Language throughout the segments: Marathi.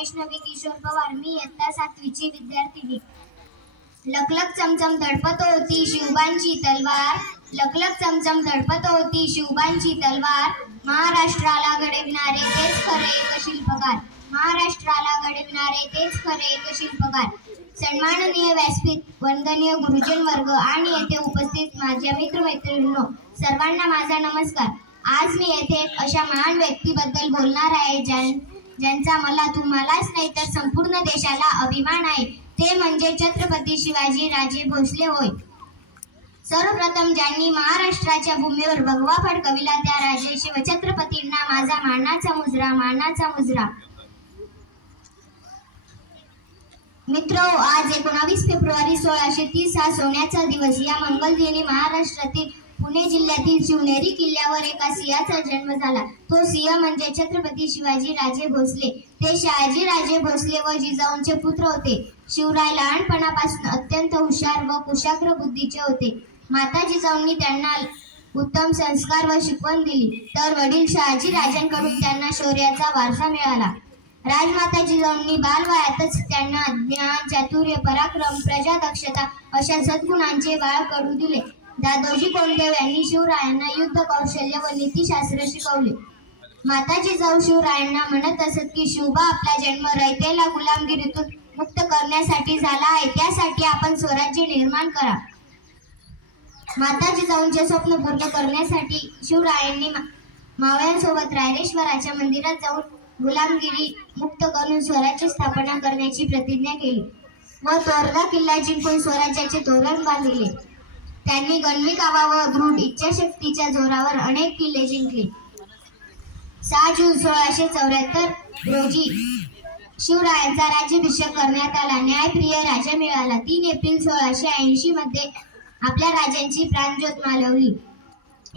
वैष्णवी किशोर पवार. मी इयत्ता 7वीची विद्यार्थिनी. लखलख चमचम धडपत होती शिवबांची तलवार. लखलख चमचम धडपत होती शिवबांची तलवार. महाराष्ट्राला घडविणारे तेच खरे एक शिल्पकार. महाराष्ट्राला घडविणारे तेच खरे एक शिल्पकार. सन्माननीय व्यासपीठ, वंदनीय गुरुजन वर्ग आणि येथे उपस्थित माझ्या मित्रमैत्रिणींनो, सर्वांना माझा नमस्कार. आज मी येथे अशा महान व्यक्तीबद्दल बोलणार आहे ज्यांचा मला तुम्हालाच नाही तर संपूर्ण देशाला अभिमान आहे. ते म्हणजे छत्रपती शिवाजी राजे भोसले होय. सर्वप्रथम ज्यांनी महाराष्ट्राच्या भूमीवर भगवा फडकविला त्या राजे शिवछत्रपतींना माझा मानाचा मुजरा, मानाचा मुजरा. मित्रो, आज 19 फेब्रुवारी 1630 हा सोन्याचा दिवस. या मंगलदिनी महाराष्ट्रातील पुणे जिल्ह्यातील शिवनेरी किल्ल्यावर एका सिंहाचा जन्म झाला. तो सिंह म्हणजे छत्रपती शिवाजी राजे भोसले. ते शहाजी राजे भोसले व जिजाऊंचे पुत्र होते. शिवराय लहानपणापासून अत्यंत हुशार व कुशाग्र बुद्धीचे होते. माता जिजाऊंनी त्यांना उत्तम संस्कार व शिकवण दिली, तर वडील शहाजी राजांकडून त्यांना शौर्याचा वारसा मिळाला. राजमाता जिजाऊंनी बालवयातच त्यांना ज्ञान, चातुर्य, पराक्रम, प्रजादक्षता अशा सद्गुणांचे बाळ कडू दिले. दादोजी कोंडदेव यांनी शिवरायांना युद्ध कौशल्य व नीतिशास्त्र शिकवले. माता जिजाऊ शिवरायांना म्हणत असत की शिवबा, आपला जन्म रयतेला गुलामगिरीतून मुक्त करण्यासाठी झाला आहे, त्यासाठी आपण स्वराज्य निर्माण करा. माता जिजाऊंचे स्वप्न पूर्ण करण्यासाठी शिवरायांनी मावळ्यांसोबत रायरेश्वराच्या मंदिरात जाऊन गुलामगिरी मुक्त करून स्वराज्य स्थापना करण्याची प्रतिज्ञा केली व तोरणा किल्ला जिंकून स्वराज्याचे तोरण बांधले. त्यांनी गणवी कावा व दृढ इच्छाशक्तीच्या जोरावर अनेक किल्ले जिंकले. 6 जून 1674 रोजी शिवरायांचा राज्याभिषेक करण्यात आला. न्यायप्रिय राजा मिळाला. 3 एप्रिल 1680 मध्ये आपल्या राजांची प्राणज्योत मालवली.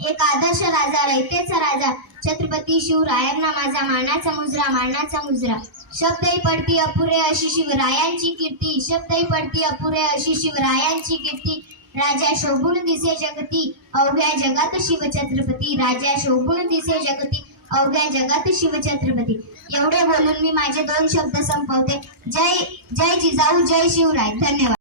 एक आदर्श राजा, रयतेचा राजा छत्रपती शिवरायांना माझा मानाचा मुजरा, मानाचा मुजरा. शब्दही पडती अपुरे अशी शिवरायांची कीर्ती, शब्दही पडती अपुरे अशी शिवरायांची कीर्ती. राजा शोभून दिसे जगती, अवघ्या जगात शिवछत्रपती. राजा शोभून दिसे जगती, अवघ्या जगात शिवछत्रपती. एवढे बोलून मी माझे 2 शब्द संपवते. जय जय जिजाऊ, जय शिवराय. धन्यवाद.